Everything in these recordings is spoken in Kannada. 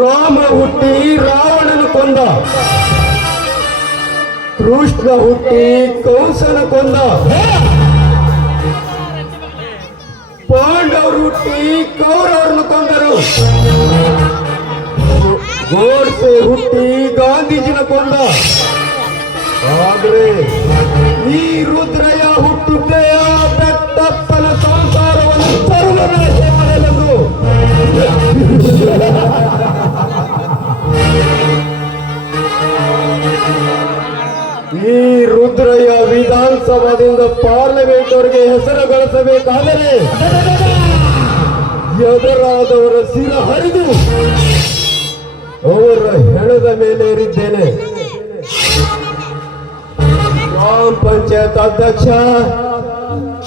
ರಾಮ ಹುಟ್ಟಿ ರಾವಣನ ಕೊಂದ, ಕೃಷ್ಣ ಹುಟ್ಟಿ ಕಂಸನ ಕೊಂದ, ಪಾಂಡವರು ಹುಟ್ಟಿ ಕೌರವರನ್ನು ಕೊಂದರು, ಗೋಡ್ಸೆ ಹುಟ್ಟಿ ಗಾಂಧೀಜಿನ ಕೊಂದ. ಆದರೆ ಈ ರುದ್ರಯ್ಯ ಹುಟ್ಟಿದ್ದೇ ಬೆಟ್ಟಪ್ಪನ ಸಂಸಾರವನ್ನು ಸರ್ವನಾಶ ಮಾಡಲೆಂದು. ಈ ರುದ್ರಯ್ಯ ವಿಧಾನಸಭಾದಿಂದ ಪಾರ್ಲಿಮೆಂಟ್ ಅವರಿಗೆ ಹೆಸರು ಗಳಿಸಬೇಕಾದರೆ ಎದುರಾದವರ ಶಿರ ಹರಿದು ಅವರ ಹೆಣದ ಮೇಲೆ ಏರಿದ್ದೇನೆ. ಗ್ರಾಮ ಪಂಚಾಯತ್ ಅಧ್ಯಕ್ಷ,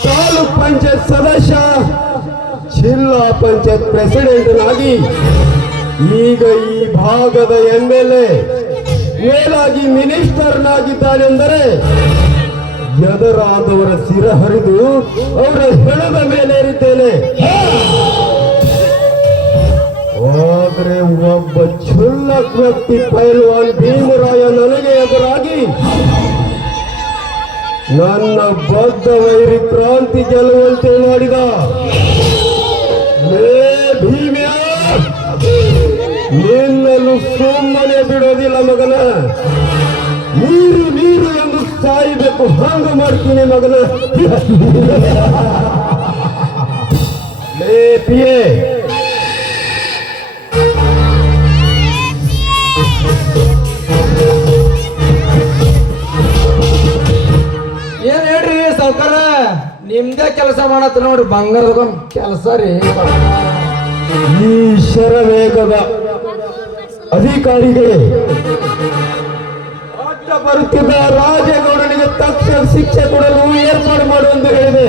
ತಾಲೂಕ್ ಪಂಚಾಯತ್ ಸದಸ್ಯ, ಜಿಲ್ಲಾ ಪಂಚಾಯತ್ ಪ್ರೆಸಿಡೆಂಟ್ನಾಗಿ ಈಗ ಈ ಭಾಗದ MLA, ಮೇಲಾಗಿ ಮಿನಿಸ್ಟರ್ನಾಗಿದ್ದಾನೆಂದರೆ ಎದುರಾದವರ ಶಿರ ಹರಿದು ಅವರ ಹೆಣದ ಮೇಲೆ ಏರಿದ್ದೇನೆ. ಆದರೆ ಒಬ್ಬ ಕ್ಷುಲ್ಲಕ ವ್ಯಕ್ತಿ ಪೈಲ್ವಾನ್ ಭೀಮರಾಯ ನನಗೆ ಎದುರಾಗಿ ನನ್ನ ಬದ್ಧ ವೈರಿ ಕ್ರಾಂತಿ ಗೆಲ್ಲುವಂತೆ ಮಾಡಿದ. ಭೀಮ್ಯ, ನಿನ್ನನ್ನು ಸುಮ್ಮನೆ ಬಿಡೋದಿಲ್ಲ ಮಗನ. ನೀರು ನೀರು ಎಂದು ಸಾಯಬೇಕು, ಹಂಗ ಮಾಡ್ತೀನಿ ಮಗನ. ಪಿಯೇ, ಏನ್ ಹೇಳ್ರಿ ಸಾವ್ಕಾರ, ನಿಮ್ದೇ ಕೆಲಸ ಮಾಡತ್ತ ನೋಡ್ರಿ, ಬಂಗಾರದ ಕೆಲಸ ರೀ. ಈ ಶರವೇಗದ ಅಧಿಕಾರಿಗೆ ಅಡ್ಡ ಬರುತ್ತಿದ್ದ ರಾಜೇಗೌಡನಿಗೆ ತಕ್ಷಣ ಶಿಕ್ಷೆ ಕೊಡಲು ಏರ್ಪಾಡು ಮಾಡುವಂತ ಹೇಳಿದೆ.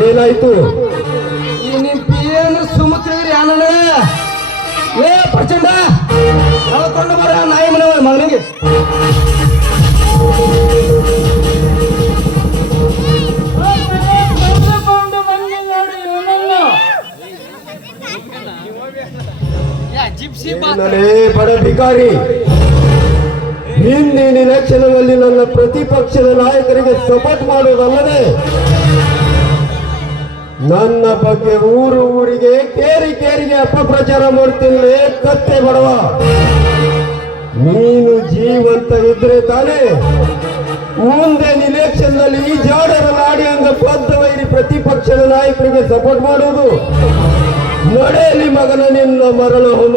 ಏನಾಯ್ತು? ಈ ನಿಮ್ PA ಸುಮುತ್ರಿ ಆನಂದ ಏ ಪ್ರಚಂಡ ಹೇಳ್ಕೊಂಡು ಬರ ನಾಯಿ ಮಗನಿಗೆ. ಬಡ ಭಿಕಾರಿ, ಹಿಂದಿನ ಎಲೆಕ್ಷನ್ನಲ್ಲಿ ನನ್ನ ಪ್ರತಿಪಕ್ಷದ ನಾಯಕರಿಗೆ ಸಪೋರ್ಟ್ ಮಾಡುವುದಲ್ಲದೆ ನನ್ನ ಬಗ್ಗೆ ಊರು ಊರಿಗೆ ಕೇರಿ ಕೇರಿಗೆ ಅಪಪ್ರಚಾರ ಮಾಡ್ತಿಲ್ಲ. ಕತ್ತೆ ಬಡವ, ನೀನು ಜೀವಂತ ಇದ್ರೆ ತಾನೇ ಮುಂದೆ ಇಲೆಕ್ಷನ್ ನಲ್ಲಿ ಈ ಜಾಡರ ನಾಡಿ ಅಂದ ಬದ್ಧ ವೈರಿ ಪ್ರತಿಪಕ್ಷದ ನಾಯಕರಿಗೆ ಸಪೋರ್ಟ್ ಮಾಡುವುದು. ನಡೆಯಲಿ ಮಗನ ನಿನ್ನ ಮರಣ ಹೋಮ.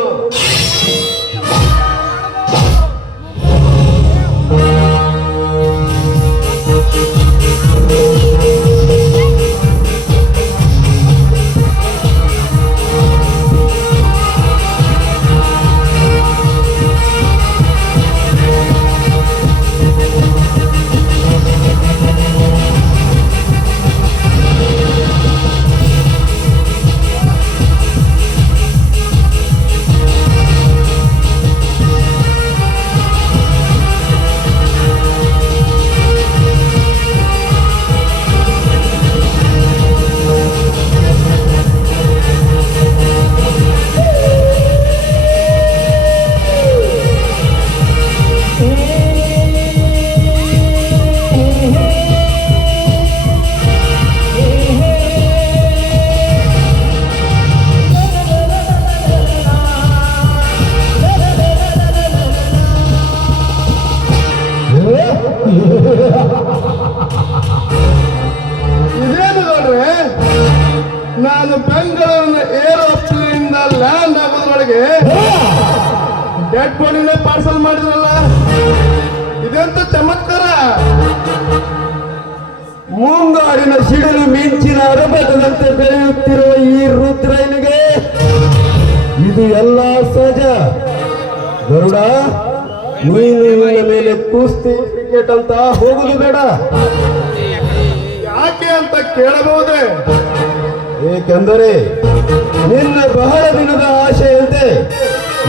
ಇದೇನು ನೋಡ್ರೆ, ನಾನು ಬೆಂಗಳೂರಿನ ಏರೋಪ್ಲೇನ್ ಲ್ಯಾಂಡ್ ಆಗೋದ್ರೊಳಗೆ ಡೆಡ್ ಬಾಡಿನೇ ಪಾರ್ಸಲ್ ಮಾಡಿದ್ರಲ್ಲ, ಇದೇ ಇದೆಂತ ಚಮತ್ಕಾರ. ಮುಂಗಾರಿನ ಸಿಡಿಲು ಮಿಂಚಿನ ಅರಬಕದಂತೆ ಬೆಳೆಯುತ್ತಿರುವ ಈ ರುದ್ರನಿಗೆ ಇದು ಎಲ್ಲ ಸಹಜ. ಗರುಡ, ನೀನು ಇವನ ಮೇಲೆ ಕುಸ್ತಿ ಕ್ರಿಕೆಟ್ ಅಂತ ಹೋಗುದು ಬೇಡ. ಯಾಕೆ ಅಂತ ಕೇಳಬಹುದೇ? ಏಕೆಂದರೆ ನಿನ್ನ ಬಹಳ ದಿನದ ಆಶೆಯಂತೆ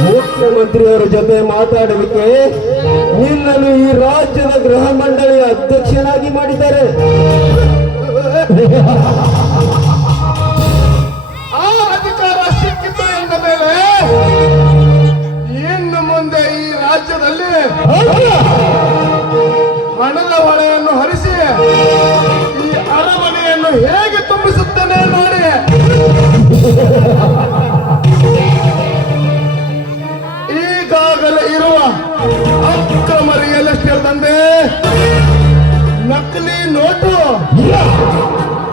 ಮುಖ್ಯಮಂತ್ರಿಯವರ ಜೊತೆ ಮಾತಾಡಲಿಕ್ಕೆ ನಿನ್ನನ್ನು ಈ ರಾಜ್ಯದ ಗೃಹ ಮಂಡಳಿಯ ಅಧ್ಯಕ್ಷನಾಗಿ ಮಾಡಿದ್ದಾರೆ. ಆ ಅಧಿಕಾರ ಸಿಕ್ಕಿತು ಎಂದ ಮೇಲೆ ಇನ್ನು ಮುಂದೆ ಈ ರಾಜ್ಯದಲ್ಲಿ ಹಣದ ಹೊಳೆಯನ್ನು ಹರಿಸಿ ಈ ಅರಮನೆಯನ್ನು ಹೇಗೆ ತುಂಬಿಸುತ್ತೇನೆ ನೋಡಿ. ಈಗಾಗಲೇ ಇರುವ ಅಕ್ರಮ ರಿಯಲ್ ಎಸ್ಟೇಟ್ ದಂಧೆ, ನಕಲಿ ನೋಟು,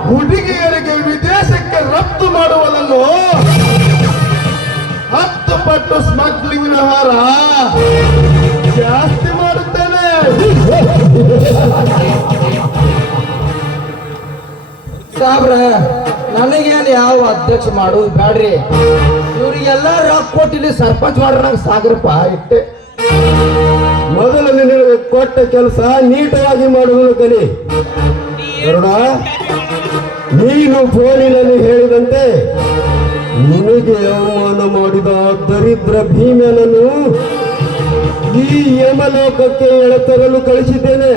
ಹುಡುಗಿಯರಿಗೆ ವಿದೇಶಕ್ಕೆ ರಫ್ತು ಮಾಡುವುದನ್ನು 10 ಪಟ್ಟು ಸ್ಮಗ್ಲಿಂಗ್ ವ್ಯವಹಾರ ಜಾಸ್ತಿ ಮಾಡುತ್ತೇನೆ. ಸಾಬ್ರ, ನನಗೇನು ಯಾವ ಅಧ್ಯಕ್ಷ ಮಾಡುವುದು ಬ್ಯಾಡ್ರಿ. ಇವ್ರಿಗೆಲ್ಲ ರೊಕ್ಕ ಕೊಟ್ಟಿಲ್ಲಿ ಸರ್ಪಂಚ್ ಮಾಡ್ರ ಸಾಗ್ರಪ್ಪ ಇಟ್ಟೆ. ಮೊದಲು ನಿನಗೆ ಕೊಟ್ಟ ಕೆಲಸ ನೀಟವಾಗಿ ಮಾಡುವುದು ಕಲಿ. ಗರುಡ, ನೀನು ಫೋನಿನಲ್ಲಿ ಹೇಳಿದಂತೆ ನಿನಗೆ ಅವಮಾನ ಮಾಡಿದ ದರಿದ್ರ ಭೀಮನನ್ನು ಈ ಯಮಲೋಕಕ್ಕೆ ಎಳೆತರಲು ಕಳಿಸಿದ್ದೇನೆ.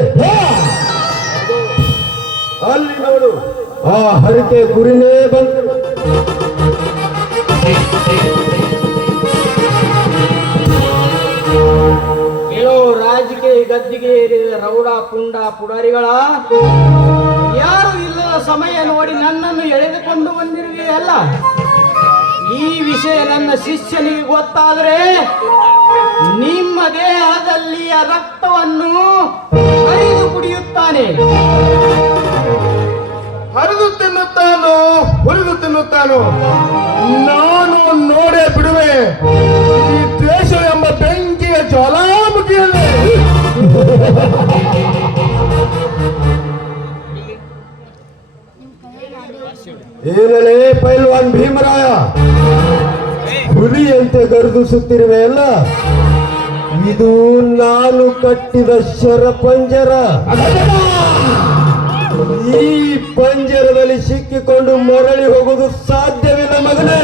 ಅಲ್ಲಿ ನೋಡು, ಆ ಹರಿಕೆ ಗುರಿನೇ ಬಂತು. ಕೆಲವು ರಾಜಕೀಯ ಗದ್ದಿಗೆ ಏರಿದ ರೌಡ ಪುಂಡ ಪುಡಾರಿಗಳ ಯಾರು ಇಲ್ಲದ ಸಮಯ ನೋಡಿ ನನ್ನನ್ನು ಎಳೆದುಕೊಂಡು ಬಂದಿರುವೆಯಲ್ಲ. ಈ ವಿಷಯ ನನ್ನ ಶಿಷ್ಯನಿಗೆ ಗೊತ್ತಾದರೆ ನಿಮ್ಮ ದೇಹದಲ್ಲಿಯ ರಕ್ತವನ್ನು ಹರಿದು ಕುಡಿಯುತ್ತಾನೆ. ಹರಿದು ತಿನ್ನುತ್ತಾನೋ ಹುರಿದು ತಿನ್ನುತ್ತಾನೋ ನಾನು ನೋಡೇ ಬಿಡುವೆ ಈ ದ್ವೇಷ ಎಂಬ ಬೆಂಕಿಯ ಜ್ವಾಲಾಮುಖಿಯಲ್ಲಿ. ಏನಲೇ ಪೈಲ್ವಾನ್ ಭೀಮರಾಯ, ಹುಲಿಯಂತೆ ಗರ್ಜಿಸುತ್ತಿರುವೆಯಲ್ಲ, ಇದು ನಾನು ಕಟ್ಟಿದ ಶರಪಂಜರ. ಈ ಪಂಜರದಲ್ಲಿ ಸಿಕ್ಕಿಕೊಂಡು ಮರಳಿ ಹೋಗುವುದು ಸಾಧ್ಯವಿಲ್ಲ ಮಗನೇ.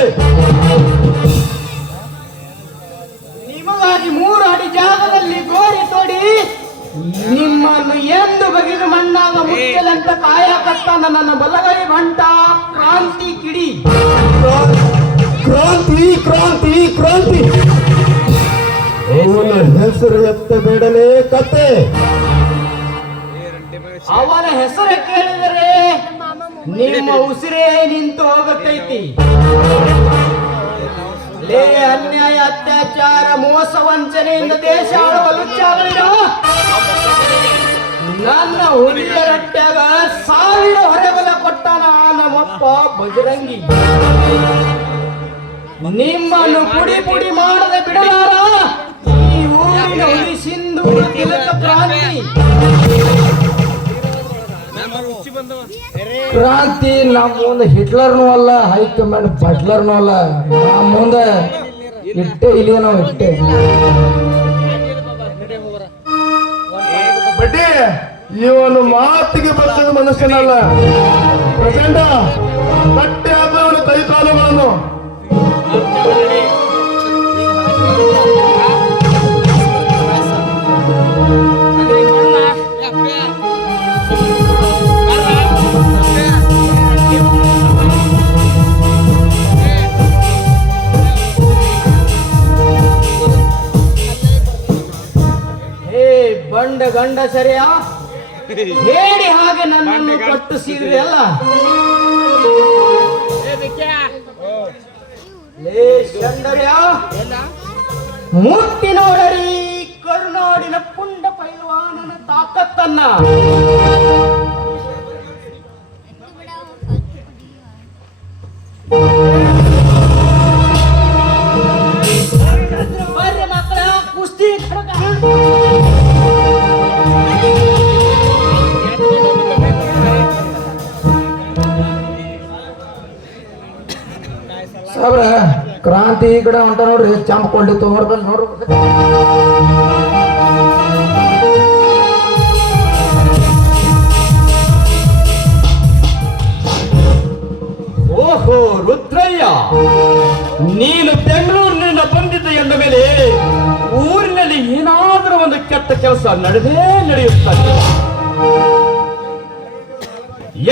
ನಿಮಗಾಗಿ 3 ಅಡಿ ಜಾಗದಲ್ಲಿ ಗೋರಿ ತೋಡಿ ನಿಮ್ಮನ್ನು ಎಂದು ಬಗೆದು ಮಣ್ಣಾಗ ಮುಚ್ಚಲಂತ ಕಾಯಕತ್ತಾನ ನನ್ನ ಬಲಗೈ ಬಂಟ ಕ್ರಾಂತಿ ಕಿಡಿ. ಕ್ರಾಂತಿ ಕ್ರಾಂತಿ ಕ್ರಾಂತಿ ಅವನ ಹೆಸರು ಎತ್ತಬೇಡಲೇ ಕತೆ. ಅವನ ಹೆಸರು ಕೇಳಿದರೆ ನಿಮ್ಮ ಉಸಿರೇ ನಿಂತು ಹೋಗುತ್ತೈತಿ. ಲೇ ಅನ್ಯಾಯ, ಅತ್ಯಾಚಾರ, ಮೋಸ, ವಂಚನೆಯಿಂದ ದೇಶ ಆಳುವ ಲುಚ್ಚಾಗಳಿಗ ನನ್ನ ಹುಲಿಯ ರಟ್ಟ್ಯಾಗ 1000 ಹೊರಬಲ ಕೊಟ್ಟಾನ ನಮ್ಮಪ್ಪ ಬಜರಂಗಿ. ನಿಮ್ಮನ್ನು ಪುಡಿ ಪುಡಿ ಮಾಡದೆ ಬಿಡಲಾರ ಈ ಊರಿನ ಹುಲಿ ಸಿಂಧೂರ ತಿಲಕ ಕ್ರಾಂತಿ. ಕ್ರಾಂತಿ ನಮ್ಮ ಮುಂದೆ ಹಿಟ್ಲರ್ನೂ ಅಲ್ಲ, ಹೈಕಮಾಂಡ್ ಬಟ್ಲರ್ನೂ ಅಲ್ಲ. ನಮ್ಮ ಮುಂದೆ ಇಟ್ಟೆ ಇಲ್ಲಿ ನಾವು ಇಟ್ಟೆ. ಬಡ್ಡಿ ಇವನು ಮಾತಿಗೆ ಬರ್ತದ ಮನುಷ್ಯನಲ್ಲ. ಪ್ರಚಂಡ ಕಟ್ಟೆ ಆದವನು ಕೈ ಕಾಲುಗಳನ್ನು ಬಂಡ ಗಂಡ ಸರಿಯಾ ಹೇಳಿ ಹಾಗೆ ನನ್ನನ್ನು ಕಟ್ಟಿಸಿದ್ರಿ ಅಲ್ಲ. ಲೇ ಚಂದರ್ಯ, ಮುಟ್ಟಿ ನೋಡರಿ ಕರುನಾಡಿನ ಪುಂಡ ಪೈಲ್ವಾನನ ತಾಕತ್ತನ್ನ. ಬರ್ರಿ ಮಕ್ಕಳ, ಕುಸ್ತಿ ಕ್ರಾಂತಿ ಈ ಕಡೆ ಹೊಂಟ ನೋಡ್ರಿ ಚಂಪಕೊಂಡಿ ತೋರ್ದಲ್ಲಿ ನೋಡ್ರಿ. ಓಹೋ ರುದ್ರಯ್ಯ, ನೀನು ಬೆಂಗಳೂರಿನಿಂದ ಬಂದಿದ್ದ ಎಂದ ಮೇಲೆ ಊರಿನಲ್ಲಿ ಏನಾದರೂ ಒಂದು ಕೆಟ್ಟ ಕೆಲಸ ನಡೆಯುತ್ತದೆ.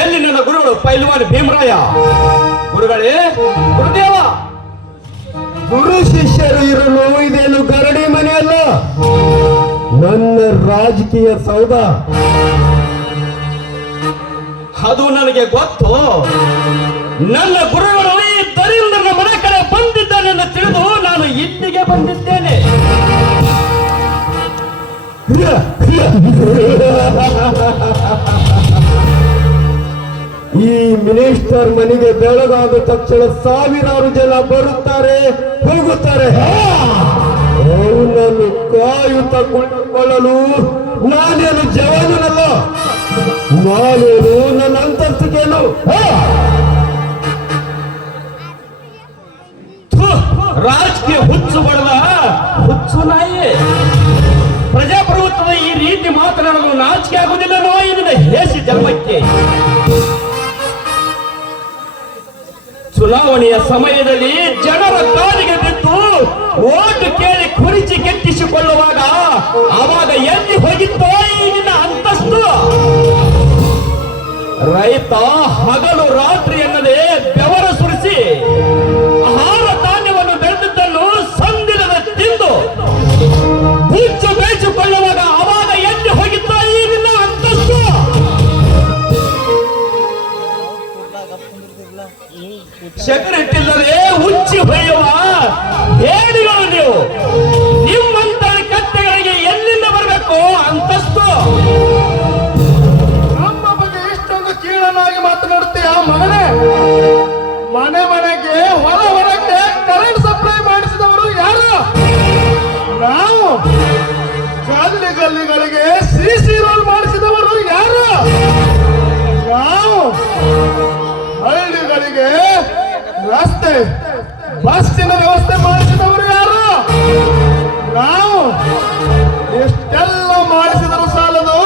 ಎಲ್ಲಿ ನನ್ನ ಗುರುಗಳು ಪೈಲ್ವಾನ್ ಭೀಮರಾಯ? ಗುರುಗಳೇ, ಗುರುದೇವ, ಗುರು ಶಿಷ್ಯರು ಇರಲು ಇದೇನು ಗರಡಿ ಮನೆಯಲ್ಲ, ನನ್ನ ರಾಜಕೀಯ ಸೌಧ. ಅದು ನನಗೆ ಗೊತ್ತು. ನನ್ನ ಗುರುಗಳು ಈ ದರಿದ್ರ ಮನೆ ಕಡೆ ಬಂದಿದ್ದಾನೆಂದು ತಿಳಿದು ನಾನು ಇಲ್ಲಿಗೆ ಬಂದಿದ್ದೇನೆ. ಈ ಮಿನಿಸ್ಟರ್ ಮನೆಗೆ ಬೆಳಗಾದ ತಕ್ಷಣ ಸಾವಿರಾರು ಜನ ಬರುತ್ತಾರೆ, ಹೋಗುತ್ತಾರೆ. ಅವನನ್ನು ಕಾಯುತ್ತಾ ಕುಳಿತುಕೊಳ್ಳಲು ನಾನೇನು ಜವಾನನಲ್ಲ, ನಾನೇನು ನನ್ನ ಅಂತಸ್ತಿಗೇನು. ರಾಜಕೀಯ ಹುಚ್ಚು ಬಡದ ಹುಚ್ಚು ನಾಯಿ. ಪ್ರಜಾಪ್ರಭುತ್ವದ ಈ ರೀತಿ ಮಾತನಾಡಲು ನಾಚಿಕೆ ಆಗುವುದಿಲ್ಲ ಇದನ್ನ ಹೇಸಿ ಜನ್ಮಕ್ಕೆ. ಚುನಾವಣೆಯ ಸಮಯದಲ್ಲಿ ಜನರ ಕಾಲಿಗೆ ಬಿದ್ದು ಓಟು ಕೇಳಿ ಕುರಿಚಿ ಕೆಟ್ಟಿಸಿಕೊಳ್ಳುವಾಗ ಆವಾಗ ಎಲ್ಲಿ ಹೋಗಿತ್ತೋ ಈಗಿನ ಅಂತಸ್ತು. ರೈತ ಹಗಲು ರಾತ್ರಿ ಎನ್ನದೆ ಬೆವರ ಸುರಿಸಿ ಆಹಾರ ಧಾನ್ಯವನ್ನು ಬೆಳೆದಿದ್ದನ್ನು ಸಂದಿಲದ ತಿಂದು ಹುಚ್ಚು ಬೇಯಿಸಿಕೊಳ್ಳುವಾಗ ಆವಾಗ ಎಲ್ಲಿ ಹೋಗಿತ್ತೋ ಈಗಿನ ಅಂತಸ್ತು. ಸೆಕ್ರೆಟ್ ಇಲ್ಲದೆ ಹುಚ್ಚಿ ಹೊಯ್ಯುವ ಹೇಡಿಗಳು ನೀವು. ನಿಮ್ಮಂತ ಕತ್ತೆಗಳಿಗೆ ಎಲ್ಲಿಂದ ಬರಬೇಕು ಅಂತಸ್ತು? ನಮ್ಮ ಬಗ್ಗೆ ಇಷ್ಟೊಂದು ಕೀಳನಾಗಿ ಮಾತನಾಡುತ್ತೀಯ ಮಗನೇ? ಮನೆಗೆ ಹೊರಗೆ ಕರೆಂಟ್ ಸಪ್ಲೈ ಮಾಡಿಸಿದವರು ಯಾರು? ನಾವು. ಗಲ್ಲಿಗಳಿಗೆ ಸಿಸಿ ರೋಲ್ ಮಾಡಿಸಿದವರು ಯಾರು? ನಾವು. ಹಳ್ಳಿಗಳಿಗೆ ರಸ್ತೆ ಬಸ್ಸಿನ ವ್ಯವಸ್ಥೆ ಮಾಡಿಸಿದವರು ಯಾರು? ನಾವು. ಎಷ್ಟೆಲ್ಲ ಮಾಡಿಸಿದರೂ ಸಾಲದು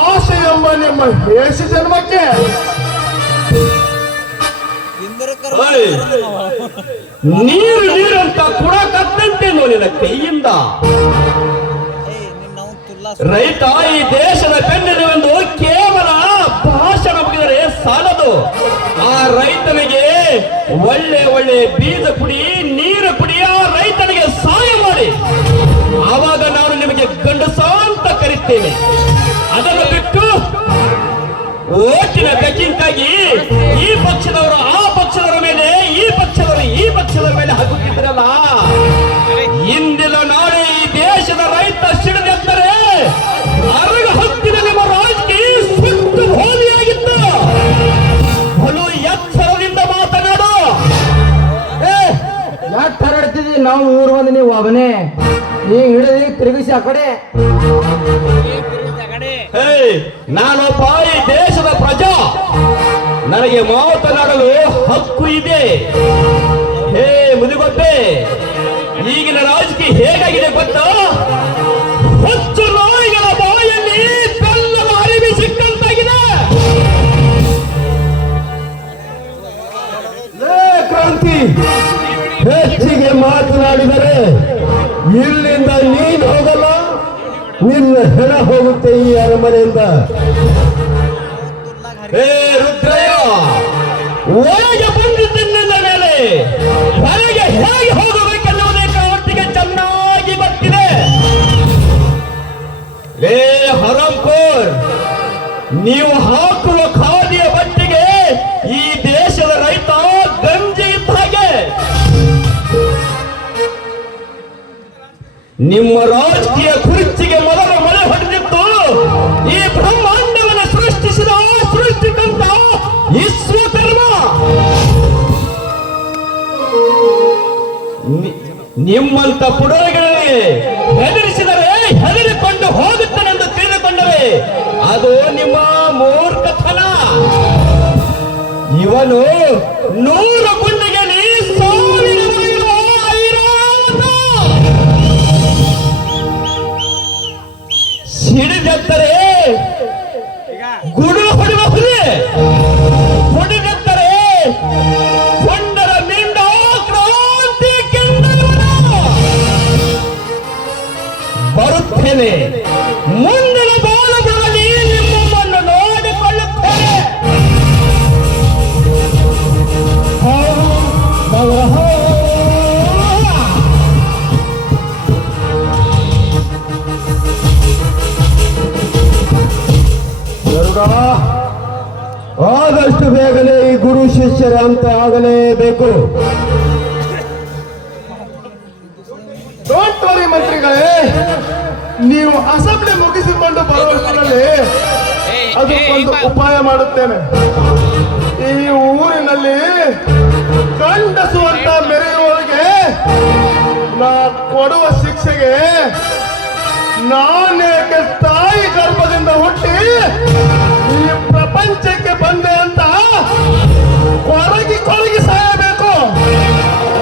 ಆಸೆ ಎಂಬ ನಿಮ್ಮ ಹೇಸಿ ಜನ್ಮಕ್ಕೆ. ನೀರಂತ ಕೊಡಕತ್ತಂತೇನೋ ನಿನ್ನ ಕೈಯಿಂದ. ರೈತ ಈ ದೇಶದ ಬೆನ್ನೆಲುಬೆಂದು ಕೇವಲ ಭಾಷಣ ಮುಗಿದರೆ ಸಾಲದು. ಆ ರೈತನಿಗೆ ಒಳ್ಳೆ ಬೀಜ ಕುಡಿ, ನೀರು ಕುಡಿ, ಆ ರೈತನಿಗೆ ಸಹಾಯ ಮಾಡಿ. ಆವಾಗ ನಾವು ನಿಮಗೆ ಗಂಡಸ ಅಂತ ಕರಿತೇವೆ. ಅದನ್ನು ಬಿಟ್ಟು ಓಟಿನ ಬೆಕ್ಕಿಂಗಾಗಿ ಈ ಪಕ್ಷದವರು ಆ ಪಕ್ಷದವರ ಮೇಲೆ, ಈ ಪಕ್ಷದವರು ಈ ಪಕ್ಷದವರ ಮೇಲೆ ಹಾಕುತ್ತಿದ್ರಲ್ಲ. ಇಂದಿನ ನಾಳೆ ಈ ದೇಶದ ರೈತ ಸಿಡಿದೆಂದರೆ ಅರಗ ಹತ್ತಿರ ನಿಮ್ಮ ರಾಜಕೀಯ ಸುಟ್ಟು ಹೋಲಿಯಾಗಿತ್ತು. ಬಲು ಎಚ್ಚರದಿಂದ ಮಾತನಾಡು. ಯಾಕೆ ತರಡ್ತಿದ್ದಿ? ನಾವು ಊರು ಬಂದು ನೀವು ಒಬ್ಬನೇ ನೀ ಹಿಡಿದು ತಿರುಗಿಸಿ ಆ ಕಡೆ. ನಾನೊಬ್ಬ ಈ ದೇಶದ ಪ್ರಜಾ, ನನಗೆ ಮಾತನಾಡಲು ಹಕ್ಕು ಇದೆ. ಹೇ ಮುದುಗೊಬ್ಬೆ, ಈಗಿನ ರಾಜಕೀಯ ಹೇಗಾಗಿದೆ ಗೊತ್ತಾ? ಹುಚ್ಚು ನಾಯಿಗಳ ಬಾಯಲ್ಲಿ ಬೆಲ್ಲದ ಅರಿವಿ ಸಿಕ್ಕಂತಾಗಿದೆ. ಕ್ರಾಂತಿ, ಹೆಚ್ಚಿಗೆ ಮಾತನಾಡಿದರೆ ಇಲ್ಲಿಂದ ನೀನು ಹೋಗಲ್ಲ, ನಿನ್ನ ಹೆಣ ಹೋಗುತ್ತೆ ಈ ಅರಮನೆಯಿಂದ. ಹೇ ರುದ್ರಯ್ಯ, ಒಳಗೆ ಬಂದಿದ್ದ ಮೇಲೆ ಹೊರಗೆ ಹೇಗೆ ಹೋಗಬೇಕೆನ್ನುವುದೇ ಕ್ರಾಂತಿಗೆ ಚೆನ್ನಾಗಿ ಬರ್ತಿದೆ. ಲೇ ಹರಾಮ್ಖೋರ್, ನೀವು ಹಾಕುವ ಖಾದಿಯ ಬಟ್ಟೆಗೆ ಈ ದೇಶದ ರೈತ ಗಂಜಿ ಇದ್ದ ಹಾಗೆ. ನಿಮ್ಮ ರಾಜಕೀಯ ಕುರ್ಚಿಗೆ ಮೊದಲ ಮಳೆ ಹೊಡೆದಿತ್ತು ಈ ಬ್ರಹ್ಮಾಂಡವನ್ನು ಸೃಷ್ಟಿಸಿದ ಸೃಷ್ಟಿಕಂತ ವಿಶ್ವಕರ್ಮ. ನಿಮ್ಮಂತ ಪುಡಗಳಿಗೆ ಹೆದರಿಸಿದರೆ ಹೆದರಿಕೊಂಡು ಹೋಗುತ್ತಾನೆಂದು ತಿಳಿದುಕೊಂಡರೆ ಅದು ನಿಮ್ಮ ಮೂರ್ಖತನ. ಇವನು 100 ಗುಂಡಿಗೆ 1000 ಸಿಡಿದೆತ್ತರೆ ಗುಡು ಹೊಡೆವ ಹುಲಿ, ಹೊಡೆದೆತ್ತರೆ ಕೊಂಡರ ಮಿಂಡ ಕ್ರಾಂತಿ ಕೆಂಡವನ. ಬರುತ್ತೇನೆ, ಮುಂದಿನ ಬಾಲಗಳಲ್ಲಿ ನಿಮ್ಮನ್ನು ನೋಡಿಕೊಳ್ಳುತ್ತೇನೆ. ಗರುಡ, ಆದಷ್ಟು ಬೇಗನೆ ಈ ಗುರು ಶಿಷ್ಯರ ಅಂತ ಆಗಲೇಬೇಕು. ಡೋಂಟ್ ವರಿ ಮಂತ್ರಿಗಳೇ, ನೀವು ಅಸೆಂಬ್ಲಿ ಮುಗಿಸಿಕೊಂಡು ಬರುವಷ್ಟರಲ್ಲಿ ಅದಕ್ಕೊಂದು ಉಪಾಯ ಮಾಡುತ್ತೇನೆ. ಈ ಊರಿನಲ್ಲಿ ಗಂಡಸು ಅಂತ ಮೆರೆಯುವವರಿಗೆ ನಾ ಕೊಡುವ ಶಿಕ್ಷೆಗೆ ನಾನೇಕೆ ತಾಯಿ ಗರ್ಭದಿಂದ ಹುಟ್ಟಿ ಈ ಪ್ರಪಂಚಕ್ಕೆ ಬಂದೆ ಅಂತ ಕೊರಗಿ ಕೊರಗಿ ಸಾಯಬೇಕು,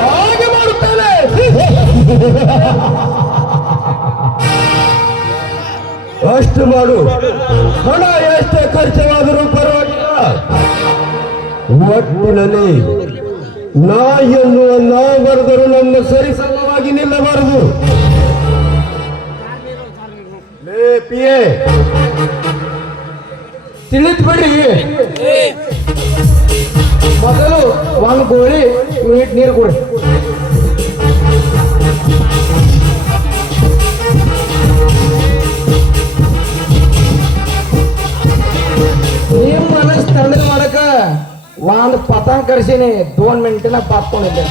ಹಾಗೆ ಮಾಡುತ್ತೇನೆ. ಅಷ್ಟು ಮಾಡು, ಹಣ ಎಷ್ಟೇ ಖರ್ಚವಾದರೂ ಪರವಾಗಿಲ್ಲ. ಒಟ್ಟಿನಲ್ಲಿ ನಾ ಎನ್ನುವ ನಾವು ಬರೆದರೂ ನಮ್ಮ ಸರಿಸಮವಾಗಿ ನಿಲ್ಲಬಾರದು. ಲೇ ಪಿಯೆ, ತಿಳಿದ್ ಬಿಡ್ರಿ. ಮೊದಲು ಒಂದು ಗೋಳಿ ಯೂನಿಟ್ ನೀರು ಕೊಡ್ರಿ. ನಿಮ್ ಮನಸ್ಸು ತಣ್ಣಗೆ ಮಾಡಕ ಒಂದು ಪತಂಗ್ ಕರ್ಸೀನಿ, 2 ಮಿನಿಟ್ನ ಪಾತ್ಕೊಂಡಿದ್ದೆ.